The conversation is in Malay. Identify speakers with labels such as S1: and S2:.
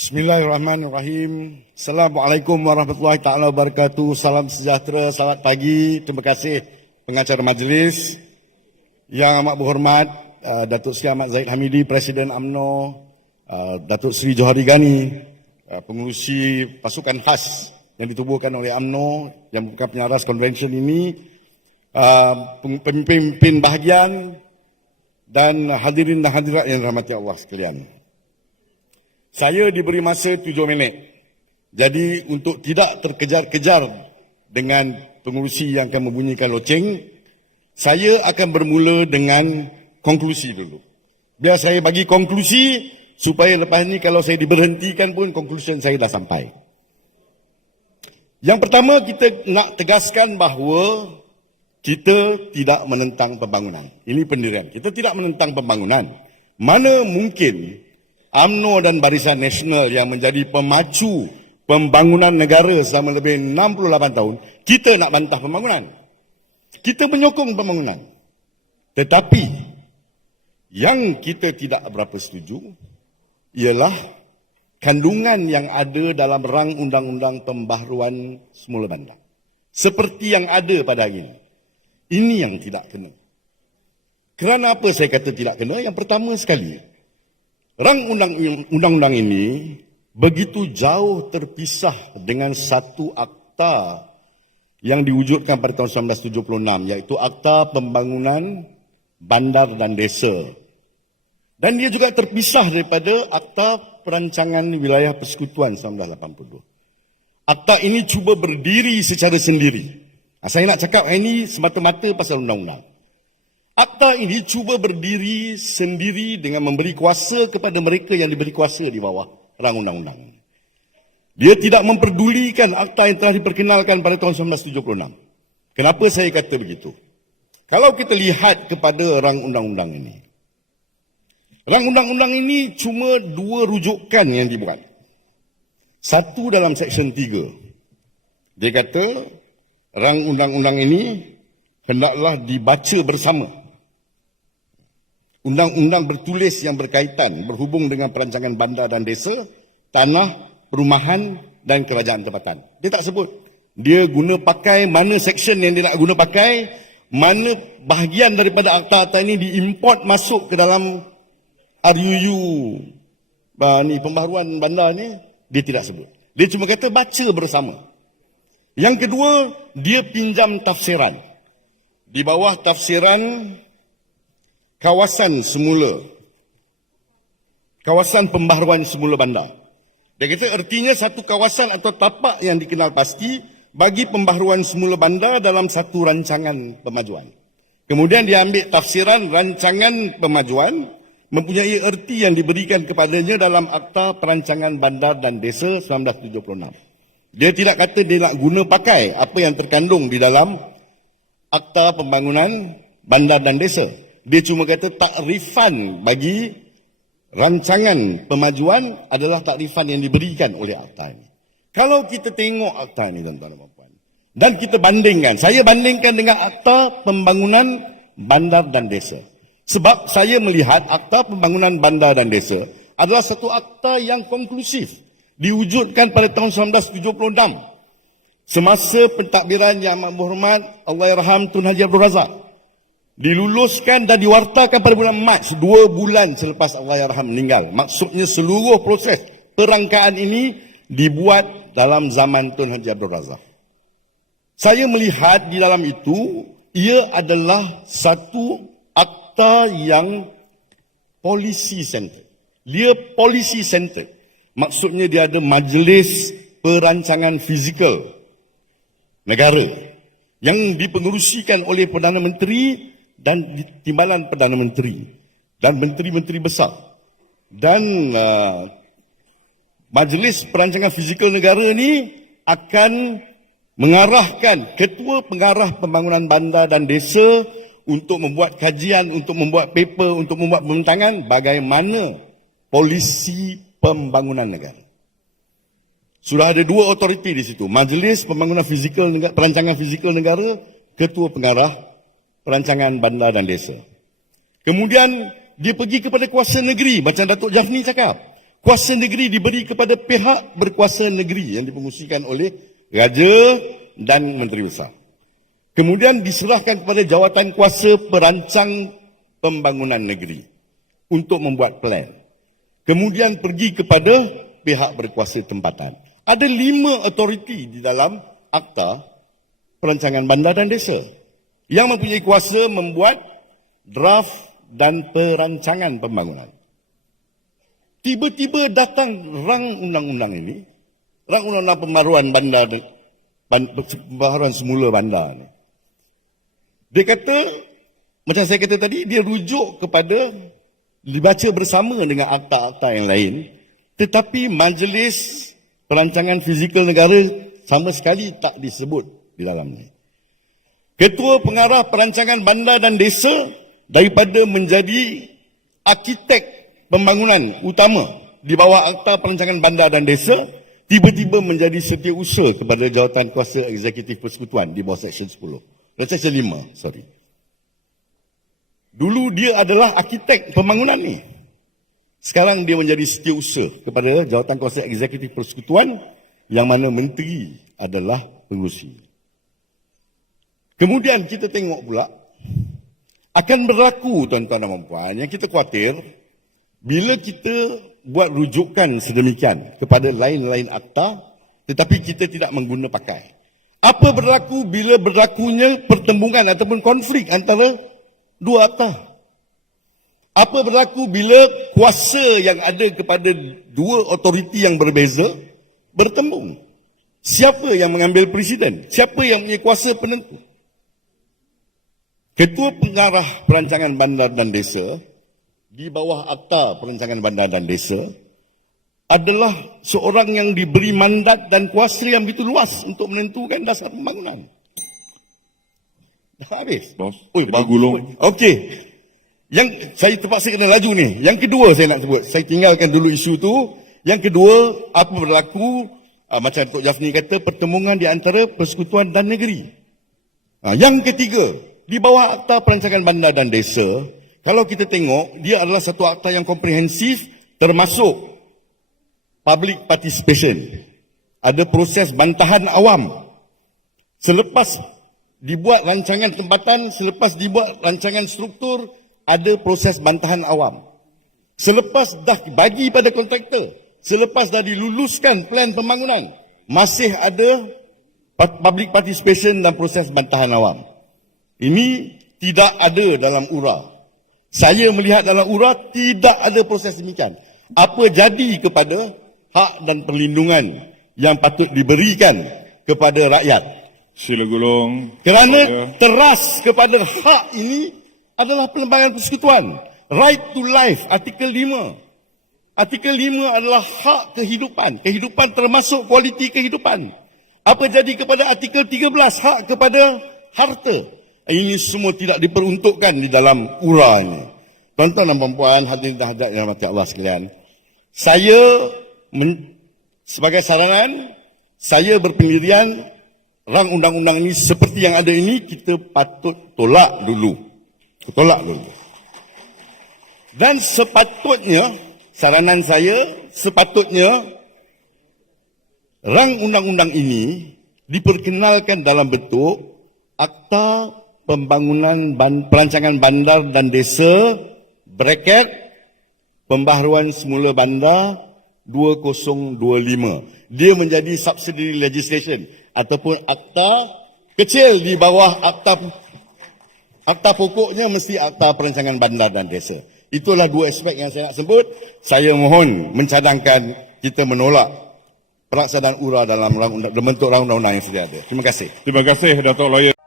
S1: Bismillahirrahmanirrahim. Assalamualaikum warahmatullahi taala wabarakatuh. Salam sejahtera, selamat pagi. Terima kasih pengacara majlis. Yang amat berhormat uh, Datuk Seri Ahmad Zaid Hamidi, Presiden AMNO, uh, Datuk Seri Johari Gani, uh, pengurusi pasukan khas yang ditubuhkan oleh AMNO yang bukan penyaras konvensyen ini, uh, pemimpin bahagian dan hadirin dan hadirat yang dirahmati Allah sekalian. Saya diberi masa tujuh minit. Jadi untuk tidak terkejar-kejar dengan pengurusi yang akan membunyikan loceng, saya akan bermula dengan konklusi dulu. Biar saya bagi konklusi supaya lepas ni kalau saya diberhentikan pun konklusi saya dah sampai. Yang pertama kita nak tegaskan bahawa kita tidak menentang pembangunan. Ini pendirian. Kita tidak menentang pembangunan. Mana mungkin UMNO dan Barisan Nasional yang menjadi pemacu pembangunan negara selama lebih 68 tahun, kita nak bantah pembangunan. Kita menyokong pembangunan. Tetapi yang kita tidak berapa setuju ialah kandungan yang ada dalam rang undang-undang pembaharuan semula bandar. Seperti yang ada pada hari ini. Ini yang tidak kena. Kerana apa saya kata tidak kena? Yang pertama sekali, Rang undang-undang ini begitu jauh terpisah dengan satu akta yang diwujudkan pada tahun 1976 iaitu Akta Pembangunan Bandar dan Desa. Dan dia juga terpisah daripada Akta Perancangan Wilayah Persekutuan 1982. Akta ini cuba berdiri secara sendiri. Saya nak cakap ini semata-mata pasal undang-undang. Akta ini cuba berdiri sendiri dengan memberi kuasa kepada mereka yang diberi kuasa di bawah rang undang-undang. Dia tidak memperdulikan akta yang telah diperkenalkan pada tahun 1976. Kenapa saya kata begitu? Kalau kita lihat kepada rang undang-undang ini. Rang undang-undang ini cuma dua rujukan yang dibuat. Satu dalam Seksyen 3. Dia kata rang undang-undang ini hendaklah dibaca bersama undang-undang bertulis yang berkaitan berhubung dengan perancangan bandar dan desa, tanah, perumahan dan kerajaan tempatan. Dia tak sebut. Dia guna pakai mana section yang dia nak guna pakai, mana bahagian daripada akta-akta ini diimport masuk ke dalam RUU bah, ni pembaharuan bandar ni, dia tidak sebut. Dia cuma kata baca bersama. Yang kedua, dia pinjam tafsiran. Di bawah tafsiran kawasan semula kawasan pembaharuan semula bandar. Dia kata artinya satu kawasan atau tapak yang dikenal pasti bagi pembaharuan semula bandar dalam satu rancangan pemajuan. Kemudian dia ambil tafsiran rancangan pemajuan mempunyai erti yang diberikan kepadanya dalam Akta Perancangan Bandar dan Desa 1976. Dia tidak kata dia nak guna pakai apa yang terkandung di dalam Akta Pembangunan Bandar dan Desa. Dia cuma kata takrifan bagi rancangan pemajuan adalah takrifan yang diberikan oleh akta ini. Kalau kita tengok akta ini tuan-tuan dan puan dan kita bandingkan, saya bandingkan dengan akta pembangunan bandar dan desa. Sebab saya melihat akta pembangunan bandar dan desa adalah satu akta yang konklusif diwujudkan pada tahun 1976 semasa pentadbiran yang amat berhormat Allahyarham Tun Haji Abdul Razak diluluskan dan diwartakan pada bulan Mac dua bulan selepas Allahyarham meninggal. Maksudnya seluruh proses perangkaan ini dibuat dalam zaman Tun Haji Abdul Razak. Saya melihat di dalam itu ia adalah satu akta yang policy center. Dia policy center. Maksudnya dia ada majlis perancangan fizikal negara yang dipengerusikan oleh Perdana Menteri dan timbalan Perdana Menteri dan menteri-menteri besar dan uh, Majlis Perancangan Fizikal Negara ini akan mengarahkan ketua pengarah pembangunan bandar dan desa untuk membuat kajian, untuk membuat paper, untuk membuat pembentangan bagaimana polisi pembangunan negara. Sudah ada dua otoriti di situ. Majlis Pembangunan Fizikal Negara, Perancangan Fizikal Negara, Ketua Pengarah perancangan bandar dan desa. Kemudian dia pergi kepada kuasa negeri macam Datuk Jafni cakap. kuasa negeri diberi kepada pihak berkuasa negeri yang dipengusikan oleh Raja dan Menteri Besar. Kemudian diserahkan kepada jawatan kuasa perancang pembangunan negeri untuk membuat plan. Kemudian pergi kepada pihak berkuasa tempatan. Ada lima autoriti di dalam akta perancangan bandar dan desa yang mempunyai kuasa membuat draft dan perancangan pembangunan. Tiba-tiba datang rang undang-undang ini, rang undang-undang pembaruan bandar, ban- pembaharuan semula bandar ni. Dia kata, macam saya kata tadi, dia rujuk kepada dibaca bersama dengan akta-akta yang lain, tetapi majlis perancangan fizikal negara sama sekali tak disebut di dalamnya. Ketua pengarah perancangan bandar dan desa daripada menjadi arkitek pembangunan utama di bawah Akta Perancangan Bandar dan Desa tiba-tiba menjadi setiausaha kepada jawatan kuasa eksekutif persekutuan di bawah Seksyen 10. Dan Seksyen 5, sorry. Dulu dia adalah arkitek pembangunan ni. Sekarang dia menjadi setiausaha kepada jawatan kuasa eksekutif persekutuan yang mana menteri adalah pengurusi. Kemudian kita tengok pula akan berlaku tuan-tuan dan puan yang kita khawatir bila kita buat rujukan sedemikian kepada lain-lain akta tetapi kita tidak mengguna pakai. Apa berlaku bila berlakunya pertembungan ataupun konflik antara dua akta? Apa berlaku bila kuasa yang ada kepada dua otoriti yang berbeza bertembung? Siapa yang mengambil presiden? Siapa yang punya kuasa penentu? Ketua Pengarah Perancangan Bandar dan Desa di bawah Akta Perancangan Bandar dan Desa adalah seorang yang diberi mandat dan kuasa yang begitu luas untuk menentukan dasar pembangunan. Dah habis?
S2: Bos,
S1: Oi,
S2: kena
S1: bagus.
S2: gulung.
S1: Okey. Yang saya terpaksa kena laju ni. Yang kedua saya nak sebut. Saya tinggalkan dulu isu tu. Yang kedua, apa berlaku uh, macam Tok Jafni kata pertemuan di antara persekutuan dan negeri. Ha, yang ketiga, di bawah Akta Perancangan Bandar dan Desa, kalau kita tengok, dia adalah satu akta yang komprehensif termasuk public participation. Ada proses bantahan awam. Selepas dibuat rancangan tempatan, selepas dibuat rancangan struktur, ada proses bantahan awam. Selepas dah bagi pada kontraktor, selepas dah diluluskan plan pembangunan, masih ada public participation dan proses bantahan awam. Ini tidak ada dalam URA. Saya melihat dalam URA tidak ada proses demikian. Apa jadi kepada hak dan perlindungan yang patut diberikan kepada rakyat?
S2: Sila gulung.
S1: Kerana teras kepada hak ini adalah pelbagai persekutuan. Right to life, artikel 5. Artikel 5 adalah hak kehidupan. Kehidupan termasuk kualiti kehidupan. Apa jadi kepada artikel 13, hak kepada harta. Ini semua tidak diperuntukkan di dalam URA ini. Tuan-tuan dan puan-puan, hadirin dan hadirat yang dirahmati Allah sekalian. Saya men, sebagai saranan, saya berpendirian rang undang-undang ini seperti yang ada ini kita patut tolak dulu. Tolak dulu. Dan sepatutnya saranan saya sepatutnya rang undang-undang ini diperkenalkan dalam bentuk Akta Pembangunan ban, Perancangan Bandar dan Desa bracket Pembaharuan Semula Bandar 2025. Dia menjadi subsidiary legislation ataupun akta kecil di bawah akta akta pokoknya mesti akta perancangan bandar dan desa. Itulah dua aspek yang saya nak sebut. Saya mohon mencadangkan kita menolak pelaksanaan URA dalam bentuk undang-undang yang sedia ada. Terima kasih.
S2: Terima kasih Datuk Lawyer.